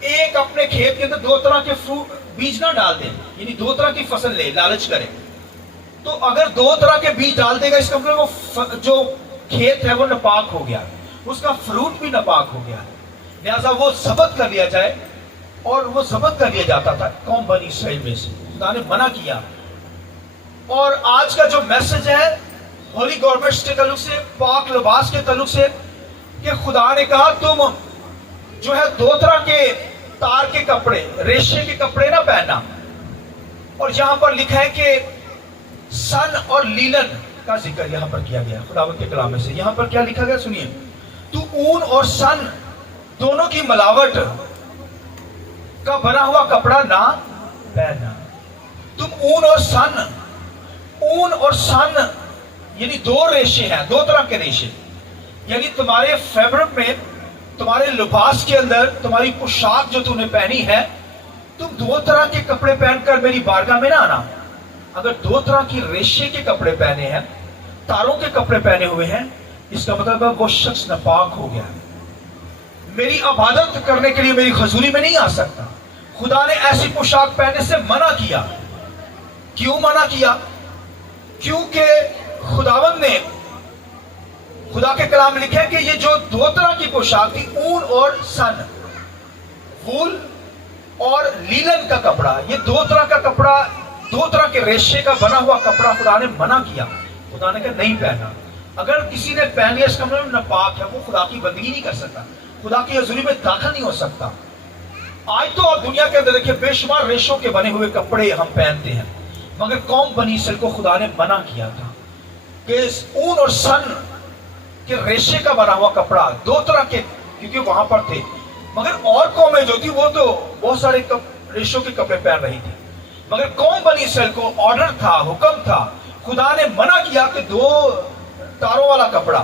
ایک اپنے کھیت کے اندر دو طرح کے فروٹ بیج نہ ڈال دیں، یعنی دو طرح کی فصل لے، لالچ کرے، تو اگر دو طرح کے بیج ڈال دے گا اس کا مطلب وہ جو کھیت ہے وہ ناپاک ہو گیا، اس کا فروٹ بھی ناپاک ہو گیا، لہذا وہ ضبط کر لیا جائے، اور وہ ضبط کر لیا جاتا تھا قوم بنی اسرائیل میں سے، خدا نے منع کیا۔ اور آج کا جو میسج ہے ہولی گورنمنٹس کے تعلق سے، پاک لباس کے تعلق سے، کہ خدا نے کہا تم جو ہے دو طرح کے تار کے کپڑے، ریشے کے کپڑے نہ پہننا، اور یہاں پر لکھا ہے کہ سن اور لیلن کا ذکر یہاں پر کیا گیا خداوند کے کلام میں سے۔ یہاں پر کیا لکھا گیا سنیے، تو اون اور سن دونوں کی ملاوٹ کا بنا ہوا کپڑا نہ پہننا۔ تم اون اور سن یعنی دو ریشے ہیں، دو طرح کے ریشے، یعنی تمہارے فیبرک میں، تمہارے لباس کے اندر، تمہاری پوشاک جو تم نے پہنی ہے، تم دو طرح کے کپڑے پہن کر میری بارگاہ میں نہ آنا۔ اگر دو طرح کی ریشے کے کپڑے پہنے ہیں، تاروں کے کپڑے پہنے ہوئے ہیں، اس کا مطلب ہے وہ شخص ناپاک ہو گیا، میری عبادت کرنے کے لیے میری حضوری میں نہیں آ سکتا۔ خدا نے ایسی پوشاک پہننے سے منع کیا۔ کیوں منع کیا؟ کیونکہ خداوند نے، خدا کے کلام میں لکھا ہے کہ یہ جو دو طرح کی پوشاک تھی، اون اور سن، وول اور لیلن کا کپڑا، یہ دو طرح کا کپڑا، دو طرح کے ریشے کا بنا ہوا کپڑا خدا نے منع کیا۔ خدا نے کہا نہیں پہننا۔ اگر کسی نے پہن لیا اس کا مطلب ناپاک ہے، وہ خدا کی بندگی نہیں کر سکتا، خدا کی حضوری میں داخل نہیں ہو سکتا۔ آج تو آپ دنیا کے اندر دیکھیں بے شمار ریشوں کے بنے ہوئے کپڑے ہم پہنتے ہیں، مگر قوم بنی اسرائیل کو خدا نے منع کیا تھا کہ اون اور سن کے ریشے کا بنا ہوا کپڑا، دو طرح کے، کیونکہ وہاں پر تھے، مگر اور قومیں جو تھی وہ تو بہت سارے ریشوں کے کپڑے پہن رہی تھی، مگر قوم بنی اسرائیل کو آرڈر تھا، حکم تھا، خدا نے منع کیا کہ دو تاروں والا کپڑا،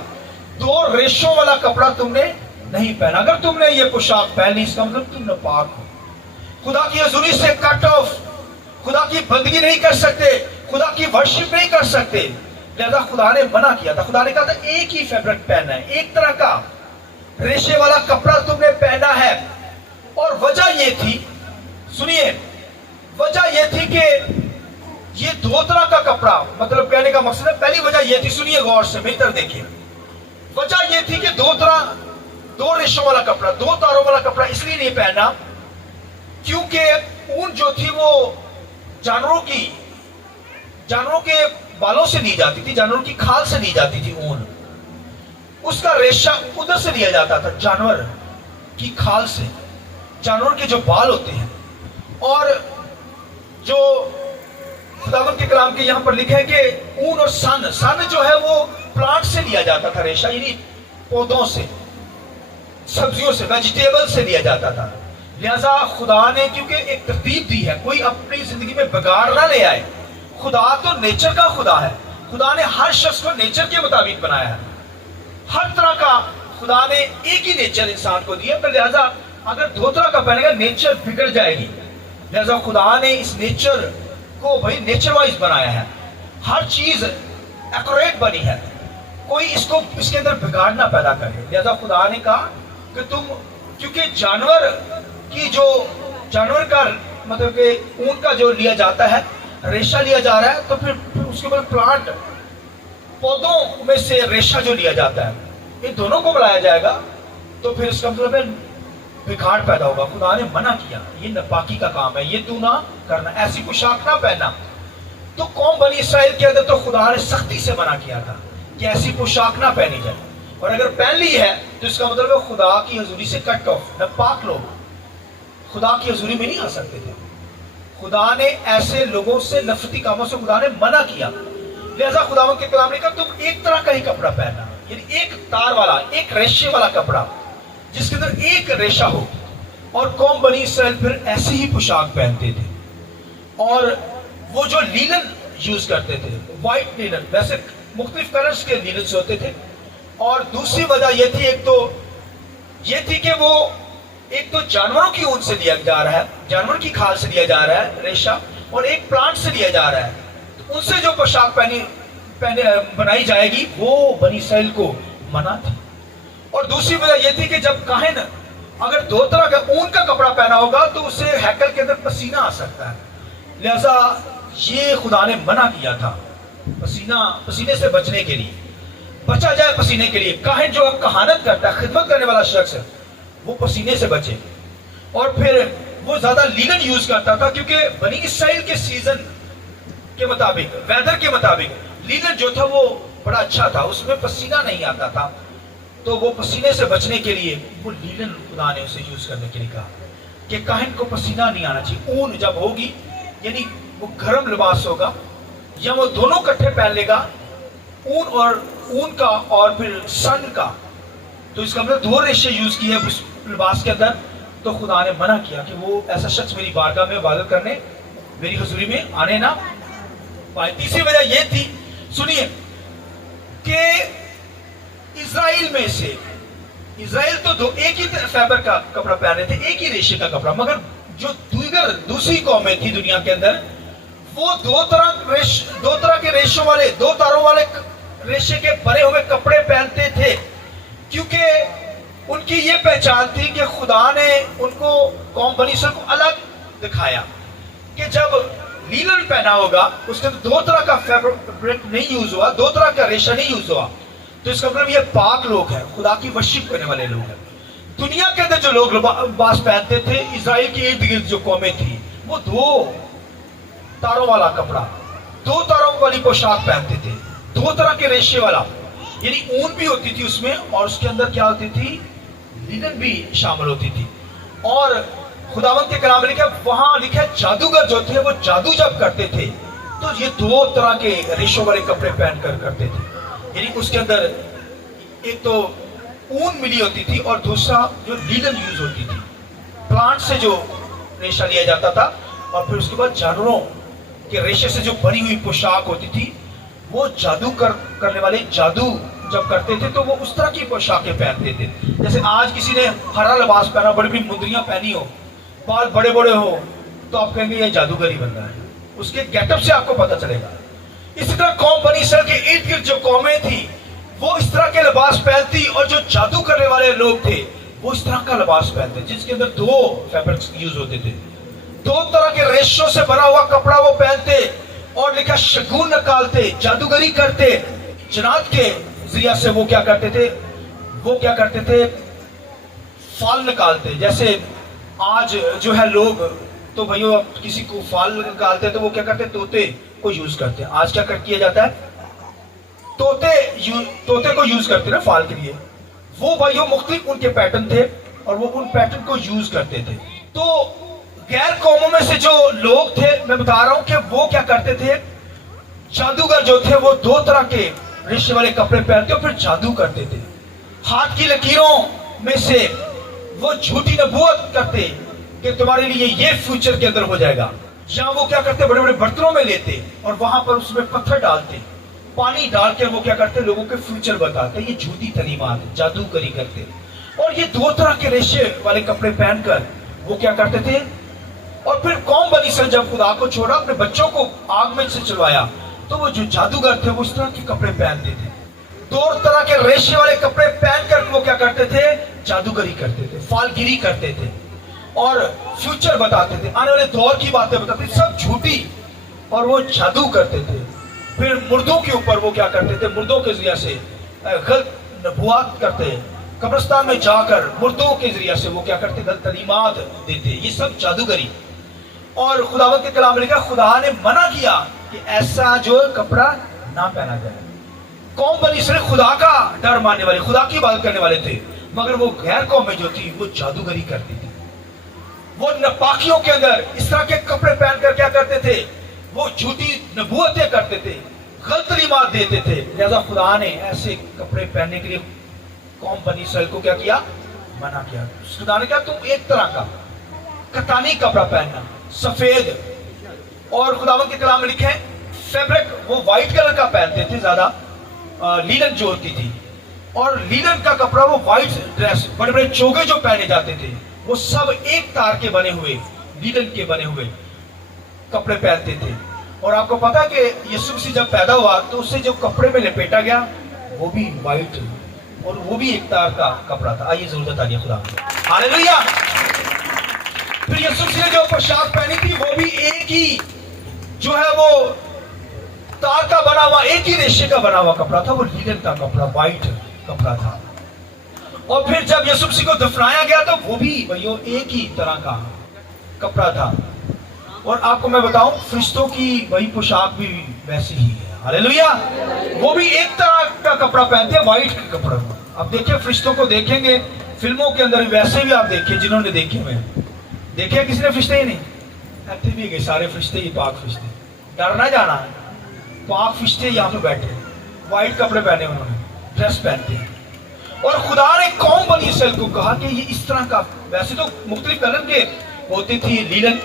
دو ریشوں والا کپڑا تم نے نہیں پہنا۔ اگر تم نے یہ پوشاک پہنی اس کا مطلب تم ناپاک ہو، خدا کی حضوری سے کٹ آف، خدا کی بندگی نہیں کر سکتے، خدا کی ورشپ نہیں کر سکتے، لہذا خدا نے منع کیا تھا۔ خدا نے کہا تھا ایک ہی فیبرک پہننا ہے، ایک طرح کا ریشے والا کپڑا تم نے پہنا ہے۔ اور وجہ یہ تھی، سنیے، وجہ یہ تھی کہ یہ دو طرح کا کپڑا، مطلب کہنے کا مقصد ہے، پہلی وجہ یہ تھی، سنیے غور سے، بہتر دیکھیں، وجہ یہ تھی کہ دو ریشوں والا کپڑا، دو تاروں والا کپڑا اس لیے نہیں پہنا کیونکہ اون جو تھی وہ جانوروں کے بالوں سے لی جاتی تھی، جانوروں کی کھال سے لی جاتی تھی اون، اس کا ریشہ ادھر سے لیا جاتا تھا، جانور کی کھال سے، جانور کے جو بال ہوتے ہیں۔ اور جو خداوند کے کلام کے یہاں پر لکھا ہے کہ اون اور سن جو ہے وہ پلانٹ سے لیا جاتا تھا، ریشہ یعنی پودوں سے، سبزیوں سے، ویجیٹیبل سے لیا جاتا تھا۔ لہذا خدا نے کیونکہ ایک ترتیب دی ہے، کوئی اپنی زندگی میں بگاڑ نہ لے آئے، خدا تو نیچر کا خدا ہے، خدا نے ہر شخص کو نیچر کے مطابق بنایا ہے، ہر طرح کا خدا نے ایک ہی نیچر انسان کو دیا، پر لہذا اگر دو طرح کا پہنے گا نیچر بگڑ جائے گی، لہذا خدا نے اس نیچر کو بھائی نیچر وائز بنایا ہے، ہر چیز ایکوریٹ بنی ہے، کوئی اس کے اندر بگاڑ نہ پیدا کرے۔ لہذا خدا نے کہا کہ تم، کیونکہ جانور کا مطلب کہ اون کا جو لیا جاتا ہے، ریشہ لیا جا رہا ہے، تو پھر اس کے بعد پلانٹ، پودوں میں سے ریشہ جو لیا جاتا ہے، ان دونوں کو بلایا جائے گا، تو پھر اس کا مطلب ہے بگاڑ پیدا ہوگا۔ خدا نے منع کیا، یہ ناپاکی کا کام ہے، یہ تو نہ کرنا، ایسی پوشاک نہ پہننا۔ تو قوم بنی اسرائیل کے اندر تو خدا نے سختی سے منع کیا تھا کہ ایسی پوشاک نہ پہنی جائے، اور اگر پہن لی ہے تو اس کا مطلب ہے خدا کی حضوری سے کٹ آف، ناپاک لوگ خدا کی حضوری میں نہیں آ سکتے تھے۔ خدا نے ایسے لوگوں سے، نفرتی کاموں سے خدا نے منع کیا، لہذا خداوند کے کلام نے کہا تم ایک طرح کا ہی کپڑا پہننا، یعنی ایک تار والا، ایک ریشے والا کپڑا جس کے اندر ایک ریشہ ہو۔ اور قوم بنی اسرائیل پھر ایسی ہی پوشاک پہنتے تھے، اور وہ جو لیلن یوز کرتے تھے، وائٹ لیلن، ویسے مختلف کلرز کے لیلن سے ہوتے تھے۔ اور دوسری وجہ یہ تھی، ایک تو یہ تھی کہ وہ ایک تو جانوروں کی اون سے لیا جا رہا ہے، جانور کی کھال سے لیا جا رہا ہے ریشہ، اور ایک پلانٹ سے لیا جا رہا ہے، تو ان سے جو پوشاک بنائی جائے گی وہ بنی اسرائیل کو منع تھی۔ اور دوسری وجہ یہ تھی کہ جب کاہن اگر دو طرح کا اون کا کپڑا پہنا ہوگا تو اسے ہیکل کے اندر پسینہ آ سکتا ہے، لہذا یہ خدا نے منع کیا تھا پسینے سے بچنے کے لیے، بچا جائے پسینے کے لیے۔ کاہن جو کہانت کرتا ہے، خدمت کرنے والا شخص ہے، وہ پسینے سے بچے۔ اور پھر وہ زیادہ لینن یوز کرتا تھا کیونکہ بنی اسرائیل کے سیزن کے مطابق، ویدر کے مطابق لینن جو تھا وہ بڑا اچھا تھا، اس میں پسینہ نہیں آتا تھا، تو وہ پسینے سے بچنے کے لیے وہ لینن خدا نے اسے یوز کرنے کے لیے کہا کہ کاہن کو پسینہ نہیں آنا چاہیے۔ اون جب ہوگی یعنی وہ گرم لباس ہوگا، یا وہ دونوں کٹھے پہن لے گا، اون کا اور پھر سن کا، تو اس کا مطلب دو ریشے یوز کیے اس لباس کے اندر، تو خدا نے منع کیا کہ وہ ایسا شخص میری بارگاہ میں عبادت کرنے، میری حضوری میں آنے نہ پائے۔ تیسری وجہ یہ تھی، سنیے، کہ اسرائیل میں سے، اسرائیل تو ایک ہی فیبر کا کپڑا پہن رہے تھے، ایک ہی ریشے کا کپڑا، مگر جو دوسری قومیں تھی دنیا کے اندر، وہ دو طرح کے ریشوں والے، دو تاروں والے ریشے کے بنے ہوئے کپڑے پہنتے تھے، کیونکہ ان کی یہ پہچان تھی کہ خدا نے ان کو، قوم بنی اسرائیل کو الگ دکھایا کہ جب لینن پہنا ہوگا، اس کے دو طرح کا فیبرک نہیں یوز ہوا، دو طرح کا ریشہ نہیں یوز ہوا، تو اس کا مطلب یہ پاک لوگ ہیں، خدا کی ورشپ کرنے والے لوگ ہیں۔ دنیا کے اندر جو لوگ لباس پہنتے تھے، اسرائیل کی ارد گرد جو قومیں تھی، وہ دو تاروں والا کپڑا، دو تاروں والی پوشاک پہنتے تھے، دو طرح کے ریشے والا، یعنی اون بھی ہوتی تھی اس میں، اور اس کے اندر کیا ہوتی تھی، لینن بھی شامل ہوتی تھی۔ اور خداوند کے کلام میں لکھا، وہاں لکھا ہے جادوگر جو تھے وہ جادو جب کرتے تھے تو یہ دو طرح کے ریشوں والے کپڑے پہن کر کرتے تھے، یعنی اس کے اندر ایک تو اون ملی ہوتی تھی اور دوسرا جو لینن یوز ہوتی تھی، پلانٹ سے جو ریشہ لیا جاتا تھا، اور پھر اس کے بعد جانوروں کے ریشے سے جو بنی ہوئی پوشاک ہوتی تھی، وہ جادو کرنے والے جادو جب کرتے تھے تو وہ اس طرح کی پوشاکیں پہنتے تھے۔ جیسے آج کسی نے ہرا لباس پہنا، بڑی بڑی مندریاں پہنی ہو، بال بڑے بڑے ہو، تو آپ کہیں گے یہ جادوگر ہی بن رہا ہے، اس کے گیٹ اپ سے آپ کو پتہ چلے گا۔ اسی طرح قوم بنی اسرائیل کے ارد گرد جو قومیں تھیں وہ اس طرح کے لباس پہنتی، اور جو جادو کرنے والے لوگ تھے وہ اس طرح کا لباس پہنتے جس کے اندر دو فیبرکس یوز ہوتے تھے، دو طرح کے ریشوں سے بنا ہوا کپڑا وہ پہنتے، اور لکھا شگون نکالتے، جادوگری کرتے، جنات کے ذریعہ سے وہ کیا کرتے تھے، فال نکالتے۔ جیسے آج جو ہے لوگ تو بھائیو کسی کو فال نکالتے تو وہ کیا کرتے، طوطے کو یوز کرتے ہیں۔ آج کیا کیا جاتا ہے، طوطے کو یوز کرتے نا فال کے لیے، وہ بھائیو مختلف ان کے پیٹرن تھے اور وہ ان پیٹرن کو یوز کرتے تھے۔ تو غیر قوموں میں سے جو لوگ تھے، میں بتا رہا ہوں کہ وہ کیا کرتے تھے، جادوگر جو تھے وہ دو طرح کے ریشے والے کپڑے پہنتے اور پھر جادو کرتے تھے۔ ہاتھ کی لکیروں میں سے وہ جھوٹی نبوت کرتے کہ تمہارے لیے یہ فیوچر کے اندر ہو جائے گا، یا وہ کیا کرتے، بڑے بڑے برتنوں میں لیتے اور وہاں پر اس میں پتھر ڈالتے، پانی ڈال کے وہ کیا کرتے، لوگوں کے فیوچر بتاتے۔ یہ جھوٹی تعلیمات، جادوگری کرتے، اور یہ دو طرح کے ریشے والے کپڑے پہن کر وہ کیا کرتے تھے۔ اور پھر قوم بنی اسرائیل جب خدا کو چھوڑا، اپنے بچوں کو آگ میں سے چلوایا، تو وہ جو جادوگر تھے وہ اس طرح کے کپڑے پہنتے تھے، دو طرح کے ریشے والے کپڑے پہن کر وہ کیا کرتے تھے، جادوگری کرتے تھے، فال گیری کرتے تھے، اور فیوچر بتاتے تھے، آنے والے دور کی باتیں بتاتے تھے، سب جھوٹی، اور وہ جادو کرتے تھے۔ پھر مردوں کے اوپر وہ کیا کرتے تھے، مردوں کے ذریعے سے غلط نبوات کرتے، قبرستان میں جا کر مردوں کے ذریعے سے وہ کیا کرتے، غلط تعلیمات دیتے، یہ سب جادوگری۔ اور خداوند کے کلام میں لکھا، خدا نے منع کیا کہ ایسا جو کپڑا نہ پہنا جائے۔ قوم بنی اسرائیل خدا کا ڈر ماننے والے، خدا کی عبادت کرنے والے تھے، مگر وہ غیر قومیں جو تھی وہ جادوگری کرتی تھی، وہ ناپاکیوں کے اندر اس طرح کے کپڑے پہن کر کیا کرتے تھے، وہ جھوٹی نبوتیں کرتے تھے، غلط تعلیمات دیتے تھے۔ لہذا خدا نے ایسے کپڑے پہننے کے لیے قوم بنی اسرائیل کو کیا کیا، منع کیا۔ خدا نے کہا تم ایک طرح کا کتانی کپڑا پہننا، سفید، اور خداوند کے کلام میں لکھے فیبرک وہ وائٹ کلر کا پہنتے تھے زیادہ، لینن جو ہوتی تھی، اور لینن کا کپڑا وہ وائٹ ڈریس، بڑے بڑے چوگے جو پہنے جاتے تھے وہ سب ایک تار کے بنے ہوئے، لینن کے بنے ہوئے کپڑے پہنتے تھے۔ اور آپ کو پتا کہ یسوع مسیح جب پیدا ہوا تو اسے جو کپڑے میں لپیٹا گیا وہ بھی وائٹ اور وہ بھی ایک تار کا کپڑا تھا. آئیے ضرورت آ گئی خدا میں. ہاللیلویا. پھر یسوع مسیح نے جو پوشاک پہنی تھی وہ بھی ایک ہی جو ہے وہ تار کا بنا ہوا, ایک ہی ریشے کا بنا ہوا کپڑا تھا. وہ لینن کا کپڑا, وائٹ کپڑا تھا. اور پھر جب یسوع مسیح کو دفنایا گیا تو وہ بھی بھائیو ایک ہی طرح کا کپڑا تھا. اور آپ کو میں بتاؤں فرشتوں کی وہی پوشاک بھی ویسی ہی ہے. ہاللیلویا. وہ بھی ایک طرح کا کپڑا پہنتے ہیں, وائٹ کا کپڑا. اب دیکھیں فرشتوں کو دیکھیں گے فلموں کے اندر ویسے بھی آپ دیکھیں, جنہوں نے دیکھے ہوئے دیکھے کسی نے فرشتے ہی نہیں ایسے بھی گئے سارے فرشتے ہی پاک فرشتے. ڈر نہ جانا, پاک فرشتے یہاں پہ بیٹھے, وائٹ کپڑے پہنے, انہوں نے ڈریس پہنتے ہیں. اور خدا نے قوم بنی اسرائیل کو کہا کہ یہ اس طرح کا, ویسے تو مختلف کلر کے ہوتی تھی, لینن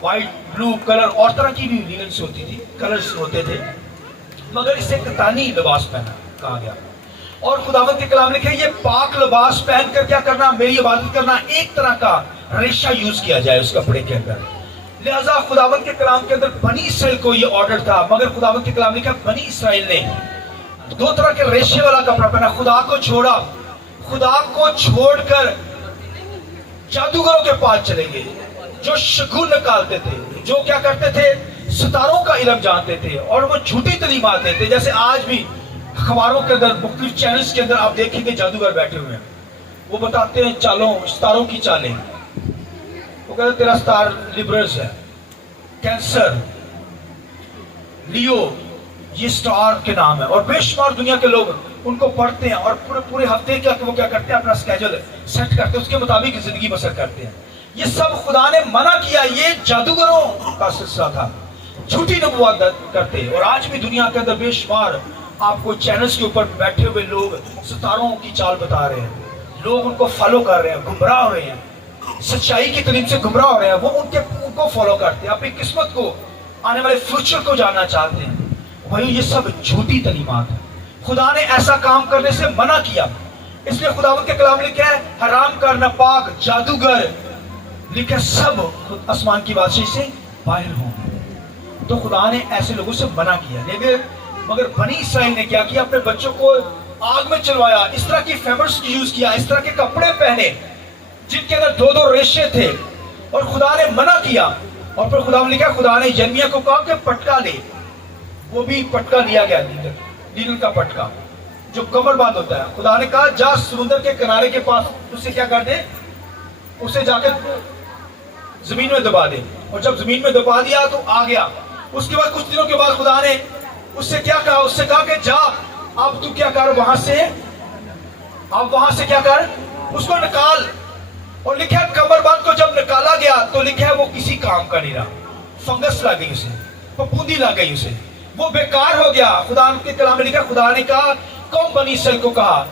وائٹ بلو کلر اور طرح کی بھی لیننس ہوتی تھی, کلرز ہوتے تھے, مگر اس سے کتانی لباس پہنا کہا گیا. اور خداوند کے کلام لکھے یہ پاک لباس پہن کر کیا کرنا, میری عبادت کرنا. ایک طرح کا ریشہ یوز کیا جائے اس کپڑے کے اندر. لہذا خداوند کے کلام کے اندر بنی اسرائیل کو یہ آرڈر تھا, مگر خداوند کے کلام لکھا بنی اسرائیل نے دو طرح کے ریشے والا کپڑا پہنا. خدا کو چھوڑا, خدا کو چھوڑ کر جادوگروں کے پاس چلے گئے جو شگون نکالتے تھے, جو کیا کرتے تھے ستاروں کا علم جانتے تھے, اور وہ جھوٹی تعلیمات دیتے. جیسے آج بھی اخباروں کے اندر مختلف چینلز کے اندر آپ دیکھیں گے جادوگر بیٹھے ہوئے ہیں, وہ بتاتے ہیں چالوں, ستاروں کی چالیں. وہ کہتے ہیں تیرا ستار لیبرز ہے, کینسر, لیو, یہ سٹار کے نام ہے. اور بے شمار دنیا کے لوگ ان کو پڑھتے ہیں اور پورے ہفتے کا وہ کیا کرتے ہیں اپنا اسکیجول سیٹ کرتے ہیں, اس کے مطابق زندگی بسر کرتے ہیں. یہ سب خدا نے منع کیا, یہ جادوگروں کا سلسلہ تھا, جھوٹی نبوت کرتے. اور آج بھی دنیا کے اندر بے شمار آپ کو چینلز کے اوپر بیٹھے ہوئے لوگ ستاروں کی چال بتا رہے ہیں, لوگ ان کو فالو کر رہے ہیں, گمراہ ہو رہے ہیں, سچائی کی تعلیم سے گمراہ ہو رہے ہیں. وہ ان کو فالو کرتے ہیں, اپنی قسمت کو, آنے والے فیوچر کو جاننا چاہتے ہیں. بھائی یہ سب جھوٹی تعلیمات ہیں. خدا نے ایسا کام کرنے سے منع کیا. اس لیے خداوند کے کلام لکھا ہے حرام کر, ناپاک, جادوگر, لکھا سب آسمان کی بادشاہی سے باہر ہوں گے. تو خدا نے ایسے لوگوں سے منع کیا. لیکن مگر بنی اسرائیل نے کیا کیا, اپنے بچوں کو آگ میں چلوایا, اس طرح کی فیبرز یوز کیا, اس طرح کے کپڑے پہنے جن کے اندر دو دو ریشے تھے, اور خدا نے منع کیا. اور پھر خدا نے لکھا, خدا نے یرمیہ کو کہا کہ پٹکا لے. وہ بھی پٹکا لیا گیا, لینن کا پٹکا جو کمر بند ہوتا ہے. خدا نے کہا جا سمندر کے کنارے کے پاس اسے کیا کر دے, اسے جا کے زمین میں دبا دے. اور جب زمین میں دبا دیا تو آ گیا. اس کے بعد کچھ دنوں کے بعد خدا نے اس سے کیا کہا, اس سے کہا کہ جا اب تو کیا کر, وہاں سے کیا کر, اس کو نکال. اور لکھا کمر بند کو جب نکالا گیا تو لکھا وہ کسی کام کا نہیں رہا, فنگس لگ گئی اسے, پھپھوندی لگ گئی اسے, وہ بیکار ہو گیا. خدا کے کلام میں لکھا خدا نے کہا قوم بنی اسرائیل کو کہا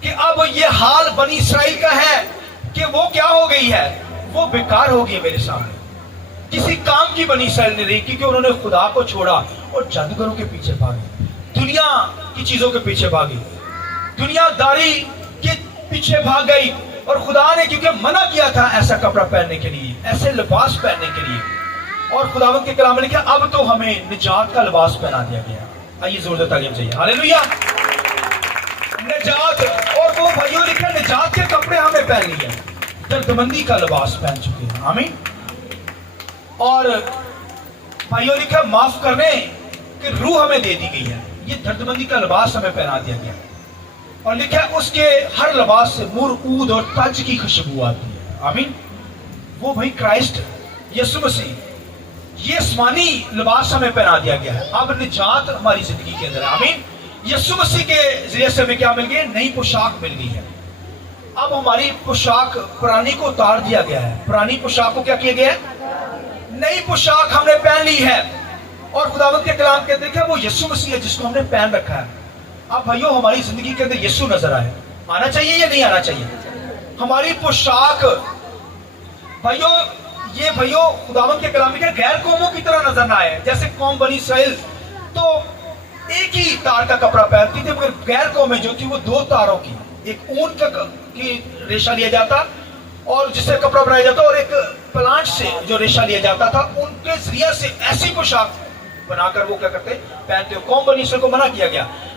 کہ اب یہ حال بنی اسرائیل کا ہے کہ وہ کیا ہو گئی ہے, وہ بیکار ہو گئی میرے سامنے. کسی کام کی بنی اسرائیل نے رہی, کیونکہ انہوں نے خدا کو چھوڑا اور جادوگروں کے پیچھے بھاگے, دنیا کی چیزوں کے پیچھے بھاگی, دنیا داری کے پیچھے بھاگ گئی. اور خدا نے کیونکہ منع کیا تھا ایسا کپڑا پہننے کے لیے, ایسے لباس پہننے کے لیے, اور خداوند کے کلام میں لکھا اب تو ہمیں نجات کا لباس پہنا دیا گیا. آئیے زور سے تعلیم چاہیے. ہاللیلویا. نجات, اور وہ بھائیوں لکھا نجات کے کپڑے ہمیں پہن لیے, دردمندی کا لباس پہن چکے ہیں. آمین. اور بھائیوں لکھا معاف کرنے کی روح ہمیں دے دی گئی ہے, یہ دردمندی کا لباس ہمیں پہنا دیا گیا. اور لکھا اس کے ہر لباس سے مر, عود اور تاج کی خوشبو آتی ہے. آمین. وہ بھائی کرائسٹ یسوع مسیح, یہ آسمانی لباس ہمیں پہنا دیا گیا ہے. اب نجات ہماری زندگی کے اندر. آمین. یسوع مسیح کے ذریعے سے ہمیں کیا مل گئی, نئی پوشاک مل گئی ہے. اب ہماری پوشاک پرانی کو اتار دیا گیا ہے, پرانی پوشاک کو کیا کیا گیا ہے, نئی پوشاک ہم نے پہن لی ہے. اور خداوند کے کلام کے اندر وہ یسوع مسیح ہے جس کو ہم نے پہن رکھا ہے. اب بھائیو ہماری زندگی کے اندر یسوع نظر آئے, آنا چاہیے یا نہیں آنا چاہیے. ہماری پوشاک بھائیو, یہ بھائیو خداوند کے کلام میں غیر قوموں کی طرح نظر نہ آئے. جیسے قوم بنی اسرائیل تو ایک ہی تار کا کپڑا پہنتی تھی, مگر غیر قومیں جو تھی وہ دو تاروں کی, ایک اون کی ریشہ لیا جاتا اور جس سے کپڑا بنایا جاتا, اور ایک پلانٹ سے جو ریشہ لیا جاتا تھا, ان کے ذریعے سے ایسی پوشاک بنا کر وہ کیا کرتے, پہنتے. قوم بنی اسرائیل کو منع کیا گیا.